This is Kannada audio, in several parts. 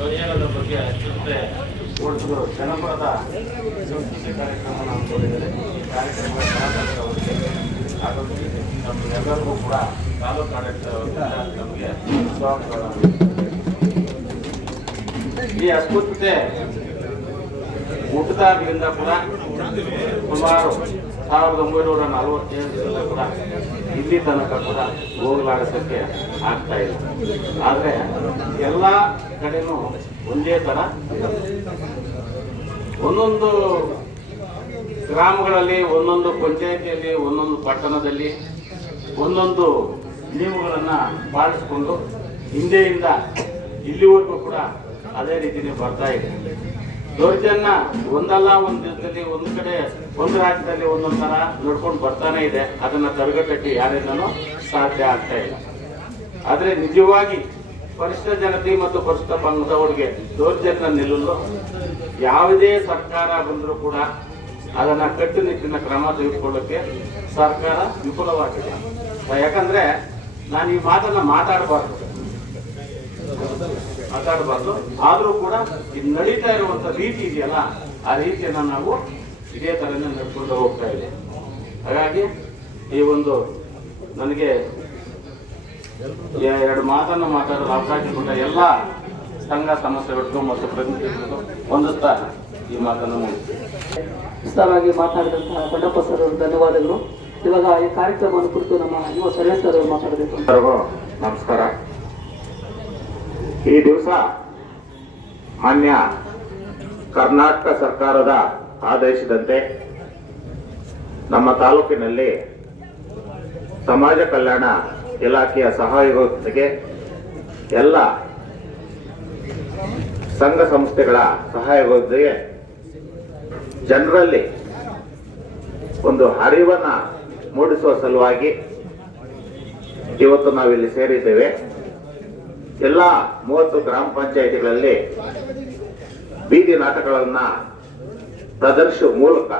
ಬಗ್ಗೆ ಜನಪದ ಕಾರ್ಯಕ್ರಮ ಈ ಕಾರ್ಯಕ್ರಮ ಹುಟ್ಟದಾಗಿಂದ ಹಾಗಾಗಿ ನಮ್ಮೆಲ್ಲರಿಗೂ ಕೂಡ ನಮಗೆ ಕೂಡ ಸುಮಾರು ಸಾವಿರದ ಒಂಬೈನೂರ ನಲವತ್ತೇಳರಿಂದ ಕೂಡ ಇಲ್ಲಿ ತನಕ ಕೂಡ ಹೋಗಲಾಡಿಸೋಕ್ಕೆ ಆಗ್ತಾ ಇಲ್ಲ. ಆದರೆ ಎಲ್ಲ ಕಡೆನೂ ಒಂದೇ ಥರ ಒಂದೊಂದು ಗ್ರಾಮಗಳಲ್ಲಿ, ಒಂದೊಂದು ಪಂಚಾಯಿತಿಯಲ್ಲಿ, ಒಂದೊಂದು ಪಟ್ಟಣದಲ್ಲಿ ಒಂದೊಂದು ನಿಯಮಗಳನ್ನು ಪಾಲಿಸಿಕೊಂಡು ಹಿಂದೆಯಿಂದ ಇಲ್ಲಿವರೆಗೂ ಕೂಡ ಅದೇ ರೀತಿಯೇ ಬರ್ತಾ ಇದೆ. ದೌರ್ಜನ್ಯ ಒಂದಲ್ಲ ಒಂದು ಒಂದ್ ಕಡೆ, ಒಂದು ರಾಜ್ಯದಲ್ಲಿ ಒಂದೊಂದ್ ತರ ನೋಡ್ಕೊಂಡು ಬರ್ತಾನೆ ಇದೆ. ಅದನ್ನ ತಡೆಗಟ್ಟಕ್ಕೆ ಯಾರಿಂದನೂ ಸಾಧ್ಯ ಆಗ್ತಾ ಇಲ್ಲ. ಆದರೆ ನಿಜವಾಗಿ ಪರಿಶಿಷ್ಟ ಜನತೆ ಮತ್ತು ಪರಿಶಿಷ್ಟ ಪಂಗದವರಿಗೆ ದೌರ್ಜನ್ಯ ನಿಲ್ಲಲು ಯಾವುದೇ ಸರ್ಕಾರ ಬಂದರೂ ಕೂಡ ಅದನ್ನ ಕಟ್ಟುನಿಟ್ಟಿನ ಕ್ರಮ ತೆಗೆದುಕೊಳ್ಳಕ್ಕೆ ಸರ್ಕಾರ ವಿಫಲವಾಗಿದೆ. ಯಾಕಂದ್ರೆ ನಾನು ಈ ಮಾತನ್ನ ಮಾತಾಡಬಾರ್ದು. ಮಾತಾಡಬಾರ್ದು. ಆದರೂ ಕೂಡ ಇದು ನಡೀತಾ ಇರುವಂತ ರೀತಿ ಇದೆಯಲ್ಲ ಆ ರೀತಿಯನ್ನ ನಾವು ಇದೇ ತರನೇ ನಡ್ಕೊಂಡು ಹೋಗ್ತಾ ಇದೆ. ಹಾಗಾಗಿ ಈ ಒಂದು ನನಗೆ ಎರಡು ಮಾತನ್ನು ಮಾತಾಡಲು ಅವಕಾಶ ಕೊಟ್ಟ ಎಲ್ಲ ಸಂಘ ಸಮಸ್ಯೆಗಳಿಗೂ ಮತ್ತು ಪ್ರತಿನಿಧಿಗಳಿಗೂ ಹೊಂದುತ್ತಾ ಈ ಮಾತನ್ನು ವಿಸ್ತಾರವಾಗಿ ಬಂಡಪ್ಪ ಕೊಂಡಪ್ಪ ಸರ್ ಧನ್ಯವಾದಗಳು. ಇವಾಗ ಈ ಕಾರ್ಯಕ್ರಮವನ್ನು ಕುರಿತು ನಮ್ಮ ಯುವ ಸದಸ್ಯರು ಮಾತಾಡಬೇಕು ಎಲ್ಲರಿಗೂ ನಮಸ್ಕಾರ. ಈ ದಿವಸ ಮಾನ್ಯ ಕರ್ನಾಟಕ ಸರ್ಕಾರದ ಆದೇಶದಂತೆ ನಮ್ಮ ತಾಲೂಕಿನಲ್ಲಿ ಸಮಾಜ ಕಲ್ಯಾಣ ಇಲಾಖೆಯ ಸಹಯೋಗದೊಂದಿಗೆ ಎಲ್ಲ ಸಂಘ ಸಂಸ್ಥೆಗಳ ಸಹಯೋಗದೊಂದಿಗೆ ಜನರಲ್ಲಿ ಒಂದು ಅರಿವನ್ನು ಮೂಡಿಸುವ ಸಲುವಾಗಿ ಇವತ್ತು ನಾವಿಲ್ಲಿ ಸೇರಿದ್ದೇವೆ. ಎಲ್ಲ ಮೂವತ್ತು ಗ್ರಾಮ ಪಂಚಾಯಿತಿಗಳಲ್ಲಿ ಬೀದಿ ನಾಟಕಗಳನ್ನ ಪ್ರದರ್ಶ ಮೂಲಕ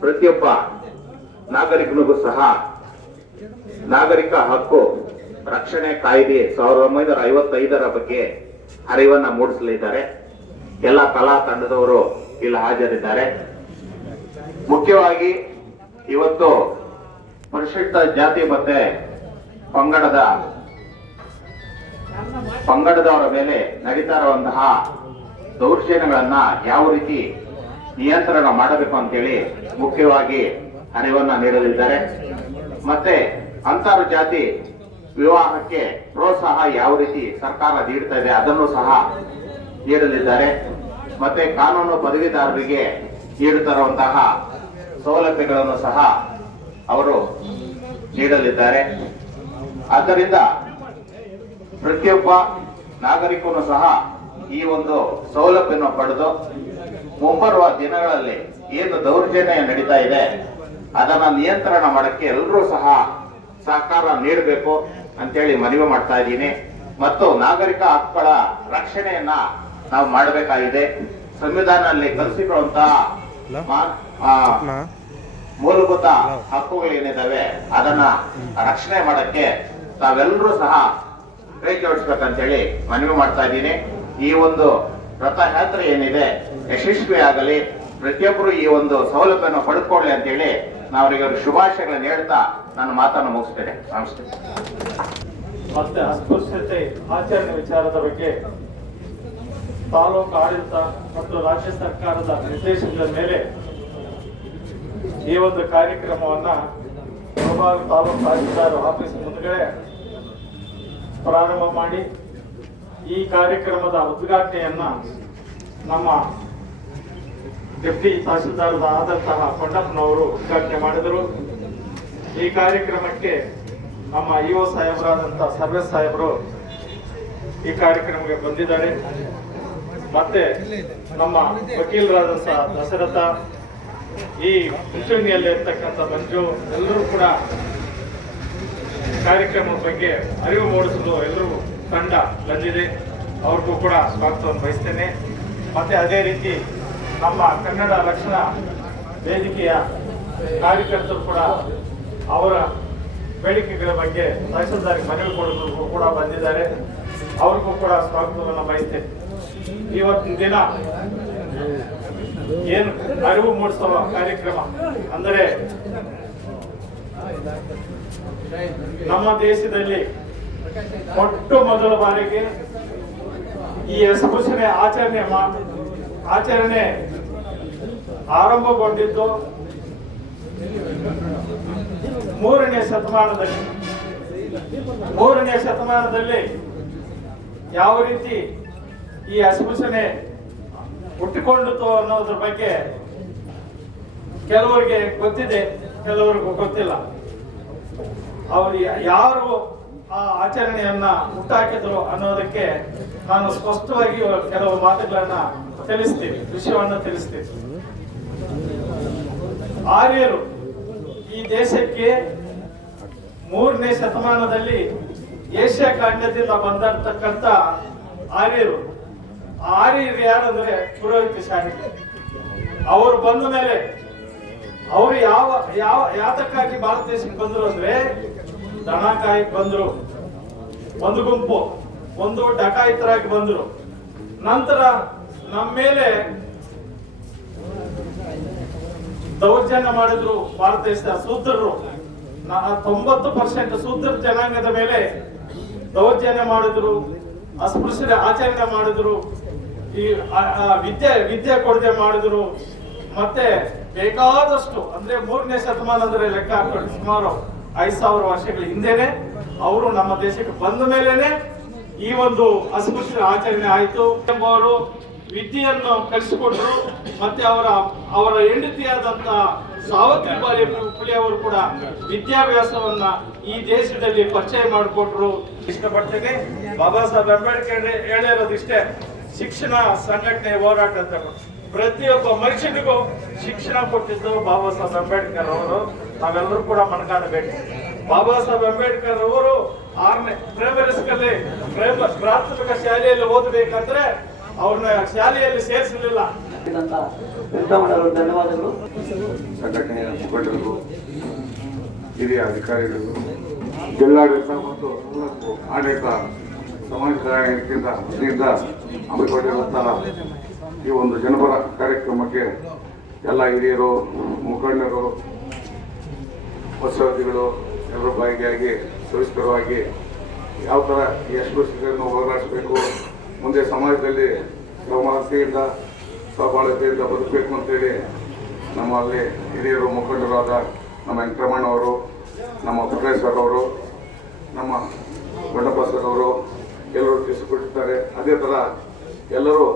ಪ್ರತಿಯೊಬ್ಬ ನಾಗರಿಕನಿಗೂ ಸಹ ನಾಗರಿಕ ಹಕ್ಕು, ರಕ್ಷಣೆ ಕಾಯ್ದೆ ಸಾವಿರದ ಒಂಬೈನೂರ ಐವತ್ತೈದರ ಬಗ್ಗೆ ಅರಿವನ್ನ ಮೂಡಿಸಲಿದ್ದಾರೆ. ಎಲ್ಲ ಕಲಾ ತಂಡದವರು ಇಲ್ಲಿ ಹಾಜರಿದ್ದಾರೆ. ಮುಖ್ಯವಾಗಿ ಇವತ್ತು ಪರಿಶಿಷ್ಟ ಜಾತಿ ಮತ್ತೆ ಪಂಗಡದ ಪಂಗಡದವರ ಮೇಲೆ ನಡೀತಾ ಇರುವಂತಹ ದೌರ್ಜನ್ಯಗಳನ್ನ ಯಾವ ರೀತಿ ನಿಯಂತ್ರಣ ಮಾಡಬೇಕು ಅಂತೇಳಿ ಮುಖ್ಯವಾಗಿ ಅರಿವನ್ನ ನೀಡಲಿದ್ದಾರೆ. ಮತ್ತೆ ಅಂತರ್ ಜಾತಿ ವಿವಾಹಕ್ಕೆ ಪ್ರೋತ್ಸಾಹ ಯಾವ ರೀತಿ ಸರ್ಕಾರ ನೀಡ್ತಾ ಇದೆ ಅದನ್ನು ಸಹ ನೀಡಲಿದ್ದಾರೆ. ಮತ್ತೆ ಕಾನೂನು ಪದವೀಧಾರರಿಗೆ ನೀಡುತ್ತಿರುವಂತಹ ಸೌಲಭ್ಯಗಳನ್ನು ಸಹ ಅವರು ನೀಡಲಿದ್ದಾರೆ. ಆದ್ದರಿಂದ ಪ್ರತಿಯೊಬ್ಬ ನಾಗರಿಕನು ಸಹ ಈ ಒಂದು ಸೌಲಭ್ಯವನ್ನು ಪಡೆದು ಮುಂಬರುವ ದಿನಗಳಲ್ಲಿ ಏನು ದೌರ್ಜನ್ಯ ನಡೀತಾ ಇದೆ ಅದನ್ನ ನಿಯಂತ್ರಣ ಮಾಡಕ್ಕೆ ಎಲ್ಲರೂ ಸಹ ಸಹಕಾರ ನೀಡಬೇಕು ಅಂತೇಳಿ ಮನವಿ ಮಾಡ್ತಾ ಇದ್ದೀನಿ. ಮತ್ತು ನಾಗರಿಕ ಹಕ್ಕುಗಳ ರಕ್ಷಣೆಯನ್ನ ನಾವು ಮಾಡಬೇಕಾಗಿದೆ. ಸಂವಿಧಾನದಲ್ಲಿ ಕಲಿಸಿಕೊಳ್ಳುವಂತಹ ಮೂಲಭೂತ ಹಕ್ಕುಗಳು ಏನಿದಾವೆ ಅದನ್ನ ರಕ್ಷಣೆ ಮಾಡಕ್ಕೆ ತಾವೆಲ್ಲರೂ ಸಹ ಕೈ ಜೋಡಿಸ್ಬೇಕಂತೇಳಿ ಮನವಿ ಮಾಡ್ತಾ ಇದ್ದೀನಿ. ಈ ಒಂದು ರಥಯಾತ್ರೆ ಏನಿದೆ, ಯಶಸ್ವಿ ಆಗಲಿ, ಪ್ರತಿಯೊಬ್ಬರು ಈ ಒಂದು ಸೌಲಭ್ಯವನ್ನು ಪಡೆದುಕೊಳ್ಳಿ ಅಂತೇಳಿ ನಾವು ಅವರಿಗೆ ಶುಭಾಶಯಗಳನ್ನು ಹೇಳ್ತಾ ನನ್ನ ಮಾತನ್ನು ಮುಗಿಸ್ತೇನೆ. ನಮಸ್ತೆ. ಮತ್ತೆ ಅಸ್ಪೃಶ್ಯತೆ, ಆಚರಣೆ ವಿಚಾರದ ಬಗ್ಗೆ ತಾಲೂಕು ಆಡಳಿತ ಮತ್ತು ರಾಜ್ಯ ಸರ್ಕಾರದ ನಿರ್ದೇಶನದ ಮೇಲೆ ಈ ಒಂದು ಕಾರ್ಯಕ್ರಮವನ್ನ ತಾಲೂಕು ಆಡಳಿತ ಆಫೀಸ್ ಮುಂದ್ಗಡೆ ಪ್ರಾರಂಭ ಮಾಡಿ ಈ ಕಾರ್ಯಕ್ರಮದ ಉದ್ಘಾಟನೆಯನ್ನ ನಮ್ಮ ಡೆಪ್ಟಿ ತಹಸೀಲ್ದಾರ್ ಆದಂತಹ ಪಂಡಪ್ಪನವರು ಉದ್ಘಾಟನೆ ಮಾಡಿದರು. ಈ ಕಾರ್ಯಕ್ರಮಕ್ಕೆ ನಮ್ಮ ಇಒ ಸಾಹೇಬರಾದಂತಹ ಸರ್ವೇ ಸಾಹೇಬರು ಈ ಕಾರ್ಯಕ್ರಮಕ್ಕೆ ಬಂದಿದ್ದಾರೆ. ಮತ್ತೆ ನಮ್ಮ ವಕೀಲರಾದಂತಹ ದಶರಥ, ಈ ಮುಂಚೂಣಿಯಲ್ಲಿ ಇರ್ತಕ್ಕಂಥ ಮಂಜು ಎಲ್ಲರೂ ಕೂಡ ಕಾರ್ಯಕ್ರಮದ ಬಗ್ಗೆ ಅರಿವು ಮೂಡಿಸಲು ಎಲ್ಲರೂ ತಂಡ ಬಂದಿದೆ. ಅವ್ರಿಗೂ ಕೂಡ ಸ್ವಾಗತವನ್ನು ಬಯಸ್ತೇನೆ. ಮತ್ತು ಅದೇ ರೀತಿ ನಮ್ಮ ಕನ್ನಡ ರಕ್ಷಣಾ ವೇದಿಕೆಯ ಕಾರ್ಯಕರ್ತರು ಕೂಡ ಅವರ ಬೇಡಿಕೆಗಳ ಬಗ್ಗೆ ತಹಸೀಲ್ದಾರ್ಗೆ ಮನವಿ ಕೊಡೋದಕ್ಕೂ ಕೂಡ ಬಂದಿದ್ದಾರೆ. ಅವ್ರಿಗೂ ಕೂಡ ಸ್ವಾಗತವನ್ನು ಬಯಸ್ತೇನೆ. ಇವತ್ತಿನ ದಿನ ಏನು ಅರಿವು ಮೂಡಿಸುವ ಕಾರ್ಯಕ್ರಮ? ಅಂದರೆ ನಮ್ಮ ದೇಶದಲ್ಲಿ ಮೊಟ್ಟ ಮೊದಲ ಬಾರಿಗೆ ಈ ಎಸ್ಪುಷಣೆ ಆಚರಣೆ ಆಚರಣೆ ಆರಂಭಗೊಂಡಿದ್ದು ಮೂರನೇ ಶತಮಾನದಲ್ಲಿ. ಮೂರನೇ ಶತಮಾನದಲ್ಲಿ ಯಾವ ರೀತಿ ಈ ಅಸ್ಪೃಶ್ಯನೆ ಹುಟ್ಟಿಕೊಂಡಿತು ಅನ್ನೋದ್ರ ಬಗ್ಗೆ ಕೆಲವರಿಗೆ ಗೊತ್ತಿದೆ, ಕೆಲವರಿಗೂ ಗೊತ್ತಿಲ್ಲ. ಅವರು ಯಾರು ಆ ಆಚರಣೆಯನ್ನ ಹುಟ್ಟಾಕಿದ್ರು ಅನ್ನೋದಕ್ಕೆ ನಾನು ಸ್ಪಷ್ಟವಾಗಿ ಕೆಲವು ಮಾತುಗಳನ್ನ ತಿಳಿಸ್ತೀನಿ, ವಿಷಯವನ್ನು ತಿಳಿಸ್ತೀನಿ. ಆರ್ಯರು ಈ ದೇಶಕ್ಕೆ ಮೂರನೇ ಶತಮಾನದಲ್ಲಿ ಏಷ್ಯಾ ಖಂಡದಿಂದ ಬಂದಿರತಕ್ಕಂಥ ಆರ್ಯರು. ಆರ್ಯರು ಯಾರಂದ್ರೆ ಪುರೋಹಿತ ಶಾಹಿ ಅವರು ಬಂದ ಮೇಲೆ ಅವರು ಯಾವ ಯಾವ ಯಾತಕ್ಕಾಗಿ ಭಾರತ ದೇಶಕ್ಕೆ ಬಂದರು ಅಂದ್ರೆ ದನ ಕಾಯಕ್ ಬಂದ್ರು. ಒಂದು ಗುಂಪು, ಒಂದು ಡಕಾಯಿತರಾಗಿ ಬಂದ್ರು. ನಂತರ ನಮ್ಮ ಮೇಲೆ ದೌರ್ಜನ್ಯ ಮಾಡಿದ್ರು ಭಾರತ ದೇಶದ ಸೂತ್ರರು ತೊಂಬತ್ತು ಪರ್ಸೆಂಟ್ ಸೂತ್ರ ಜನಾಂಗದ ಮೇಲೆ ದೌರ್ಜನ್ಯ ಮಾಡಿದ್ರು ಅಸ್ಪೃಶ್ಯ ಆಚರಣೆ ಮಾಡಿದ್ರು, ಈ ವಿದ್ಯೆ ವಿದ್ಯೆ ಕೊಡದೆ ಮಾಡಿದ್ರು. ಮತ್ತೆ ಬೇಕಾದಷ್ಟು, ಅಂದ್ರೆ ಮೂರನೇ ಶತಮಾನ ಅಂದ್ರೆ ಲೆಕ್ಕ ಹಾಕೊಂಡು ಸುಮಾರು ಐದ್ ಸಾವಿರ ವರ್ಷಗಳ ಹಿಂದೆನೆ ಅವರು ನಮ್ಮ ದೇಶಕ್ಕೆ ಬಂದ ಮೇಲೆನೆ ಈ ಒಂದು ಅಸ್ಪೃಶ್ಯ ಆಚರಣೆ ಆಯಿತು. ಎಂಬುವರು ವಿದ್ಯೆಯನ್ನು ಕಲಿಸಿಕೊಟ್ರು ಮತ್ತೆ ಅವರ ಅವರ ಹೆಂಡತಿಯಾದಂತ ಸಾವಿತ್ರಿಬಾಯಿ ಪುಳಿ ಅವರು ಕೂಡ ವಿದ್ಯಾಭ್ಯಾಸವನ್ನ ಈ ದೇಶದಲ್ಲಿ ಪರಿಚಯ ಮಾಡಿಕೊಟ್ರು. ಇಷ್ಟಪಡ್ತೇನೆ, ಬಾಬಾ ಸಾಹೇಬ್ ಅಂಬೇಡ್ಕರ್ ಹೇಳಿರೋದಿಷ್ಟೇ ಶಿಕ್ಷಣ ಸಂಘಟನೆ ಹೋರಾಟ ಪ್ರತಿಯೊಬ್ಬ ಮನುಷ್ಯನಿಗೂ ಶಿಕ್ಷಣ ಕೊಟ್ಟಿದ್ದು ಬಾಬಾ ಸಾಹೇಬ್ ಅಂಬೇಡ್ಕರ್ ಅವರು. ನಾವೆಲ್ಲರೂ ಕೂಡ ಮನಗಾಣಬೇಕು ಬಾಬಾ ಸಾಹೇಬ್ ಅಂಬೇಡ್ಕರ್ ಅವರು ಆರನೇ ಪ್ರೈಮರಿ ಸ್ಕೂಲ್ ಪ್ರಾಥಮಿಕ ಶಾಲೆಯಲ್ಲಿ ಓದಬೇಕಂದ್ರೆ ಅವ್ರನ್ನ ಶಾಲೆಯಲ್ಲಿ ಸೇರಿಸಲಿಲ್ಲ. ಧನ್ಯವಾದಗಳು. ಸಂಘಟನೆಯ ಮುಖಂಡರು ಹಿರಿಯ ಅಧಿಕಾರಿಗಳು ಜಿಲ್ಲಾಡಳಿತ ಮತ್ತು ತಾಲೂಕು ಆಡಳಿತ ಸಮಾಜ ವತಿಯಿಂದ ವತಿಯಿಂದ ಹಮ್ಮಿಕೊಂಡಿರುವಂತಹ ಈ ಒಂದು ಜನಪರ ಕಾರ್ಯಕ್ರಮಕ್ಕೆ ಎಲ್ಲ ಹಿರಿಯರು ಮುಖಂಡರು ವಸತಿಗಳು ಎಲ್ಲರ ಭಾಗಿಯಾಗಿ ಸವಿಸ್ತರವಾಗಿ ಯಾವ ಥರ ಎಷ್ಟು ಅಸ್ಪೃಶ್ಯತೆಯನ್ನು ಹೋರಾಡಿಸಬೇಕು? ಮುಂದೆ ಸಮಾಜದಲ್ಲಿ ಸಮಾನತೆಯಿಂದ ಸಬಾಳತೆಯಿಂದ ಬದುಕಬೇಕು ಅಂತೇಳಿ ನಮ್ಮಲ್ಲಿ ಹಿರಿಯರು, ಮುಖಂಡರಾದ ನಮ್ಮ ವೆಂಕಟರಮಣ್ಣವರು ನಮ್ಮ ಸರ್ ಅವರು, ನಮ್ಮ ಬಂಡಪ್ಪ ಸರ್ ಅವರು ಎಲ್ಲರೂ ತಿಳಿಸಿಕೊಟ್ಟಿರ್ತಾರೆ ಅದೇ ಥರ ಎಲ್ಲರೂ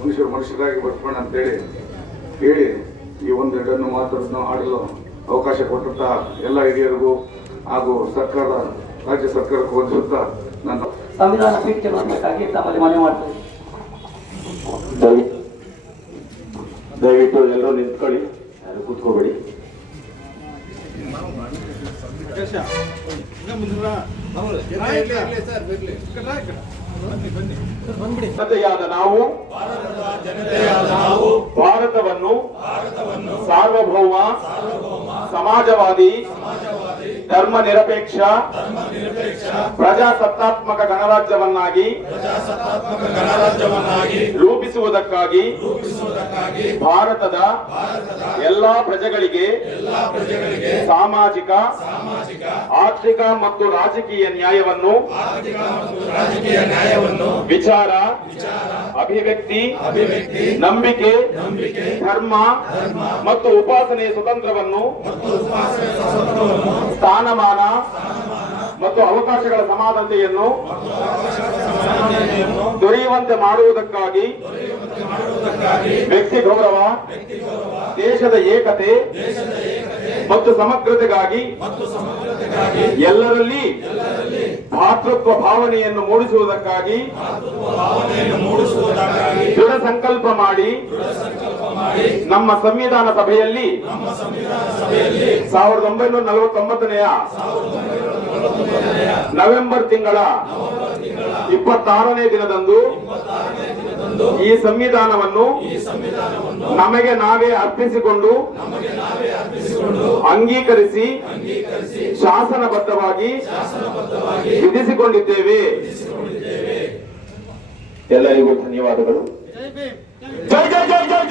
ಮನುಷ್ಯರು ಮನುಷ್ಯರಾಗಿ ಬದುಕೋಣ ಅಂತೇಳಿ ಹೇಳಿ ಈ ಒಂದು ಮಾತನ್ನು ಆಡಲು ಅವಕಾಶ ಕೊಟ್ಟಂತಹ ಎಲ್ಲ ಹಿರಿಯರಿಗೂ ಹಾಗೂ ಸರ್ಕಾರದ ರಾಜ್ಯ ಸರ್ಕಾರಕ್ಕೂ ವಂದಿಸುತ್ತಾ ನನ್ನ ಸಂವಿಧಾನ ಪೀಠಕ್ಕೆ ಬರಬೇಕಾಗಿ ತಮ್ಮಲ್ಲಿ ಮನವಿ ಮಾಡ್ತೇವೆ. ದಯವಿಟ್ಟು ದಯವಿಟ್ಟು ಎಲ್ಲರೂ ನಿಂತ್ಕೊಳ್ಳಿ ಯಾರು ಕೂತ್ಕೋಬೇಡಿ. ಜನತೆಯಾದ ನಾವು ಭಾರತವನ್ನು ಸಾರ್ವಭೌಮ ಸಮಾಜವಾದಿ ಧರ್ಮ ನಿರಪೇಕ್ಷ ಪ್ರಜಾಸತ್ತಾತ್ಮಕ ಗಣರಾಜ್ಯವನ್ನಾಗಿ ರೂಪಿಸುವುದಕ್ಕಾಗಿ ಭಾರತದ ಎಲ್ಲಾ ಪ್ರಜೆಗಳಿಗೆ ಸಾಮಾಜಿಕ ಆರ್ಥಿಕ ಮತ್ತು ರಾಜಕೀಯ ನ್ಯಾಯವನ್ನು ವಿಚಾರ ಅಭಿವ್ಯಕ್ತಿ ನಂಬಿಕೆ ಧರ್ಮ ಮತ್ತು ಉಪಾಸನೆಯ ಸ್ವತಂತ್ರವನ್ನು ಸ್ಥಾನಮಾನ ಮತ್ತು ಅವಕಾಶಗಳ ಸಮಾನತೆಯನ್ನು ದೊರೆಯುವಂತೆ ಮಾಡುವುದಕ್ಕಾಗಿ ವ್ಯಕ್ತಿ ಗೌರವ, ದೇಶದ ಏಕತೆ ಮತ್ತು ಸಮಗ್ರತೆಗಾಗಿ ಎಲ್ಲರಲ್ಲಿ ಮಾತೃತ್ವ ಭಾವನೆಯನ್ನು ಮೂಡಿಸುವುದಕ್ಕಾಗಿ ದೃಢ ಸಂಕಲ್ಪ ಮಾಡಿ ನಮ್ಮ ಸಂವಿಧಾನ ಸಭೆಯಲ್ಲಿ ಸಾವಿರದ ಒಂಬೈನೂರ ನಲವತ್ತೊಂಬತ್ತನೆಯ ನವೆಂಬರ್ ತಿಂಗಳ ಇಪ್ಪತ್ತಾರನೇ ದಿನದಂದು ಈ ಸಂವಿಧಾನವನ್ನು ನಮಗೆ ನಾವೇ ಅರ್ಪಿಸಿಕೊಂಡು ಅಂಗೀಕರಿಸಿ ಶಾಸನಬದ್ಧವಾಗಿ ವಿಧಿಸಿಕೊಂಡಿದ್ದೇವೆ. ಎಲ್ಲರಿಗೂ ಧನ್ಯವಾದಗಳು. ಜೈ ಜೈ ಜೈ ಜೈ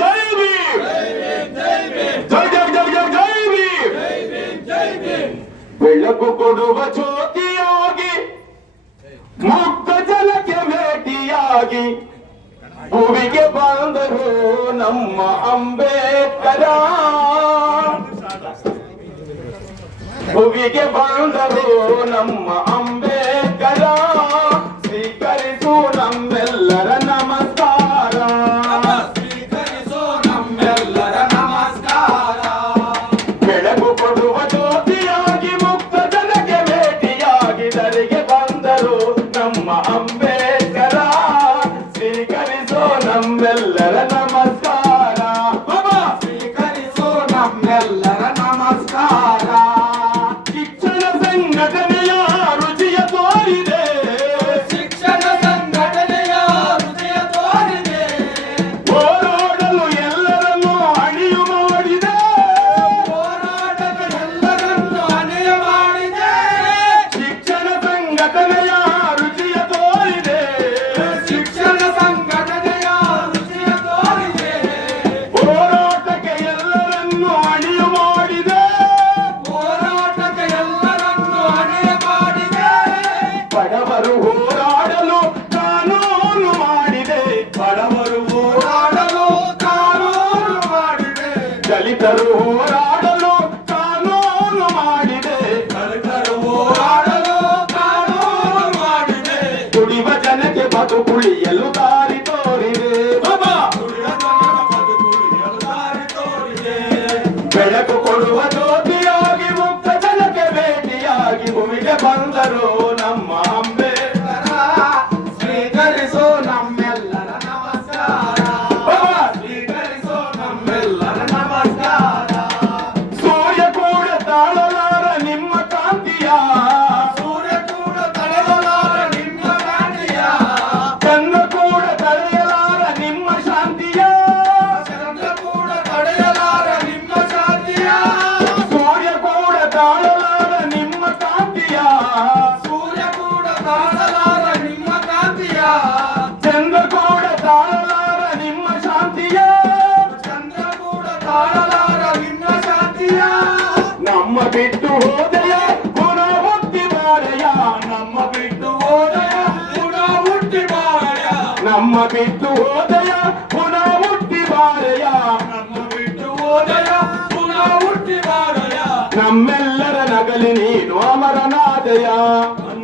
ಬಿಟ್ಟು ಹೋದಯ? ಪುನ ಹುಟ್ಟಿ ಬಾರಯ? ನಮ್ಮ ಬಿಟ್ಟು ಹೋದಯ ಪುನಃ ಹುಟ್ಟಿ ಬಾರಯ ನಮ್ಮೆಲ್ಲರ ನಗಲಿ ನೀನು ಅಮರನಾದಯ?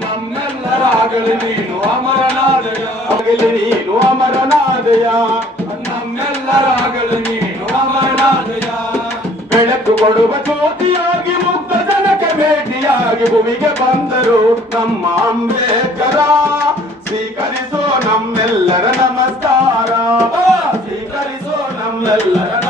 ನಮ್ಮೆಲ್ಲರ ಅಗಲಿ ನೀನು ಅಮರನಾದಯ? ಅಗಲಿ ನೀನು ಅಮರನಾದಯ ನಮ್ಮೆಲ್ಲರ ಅಗಲಿ ನೀನು ಅಮರನಾದಯ ಬೆಳಕು ಕೊಡುವ ಜ್ಯೋತಿಯಾಗಿ ಮುಕ್ತ ಜನಕ್ಕೆ ಭೇಟಿಯಾಗಿ ಭೂಮಿಗೆ ಬಂದರು ನಮ್ಮ ಅಂಬೇಡ್ಕರ ಸ್ವೀಕರಿಸ ನಮ್ಮೆಲ್ಲರ ನಮಸ್ಕಾರ ಸ್ವೀಕರಿಸೋ ನಮ್ಮೆಲ್ಲರ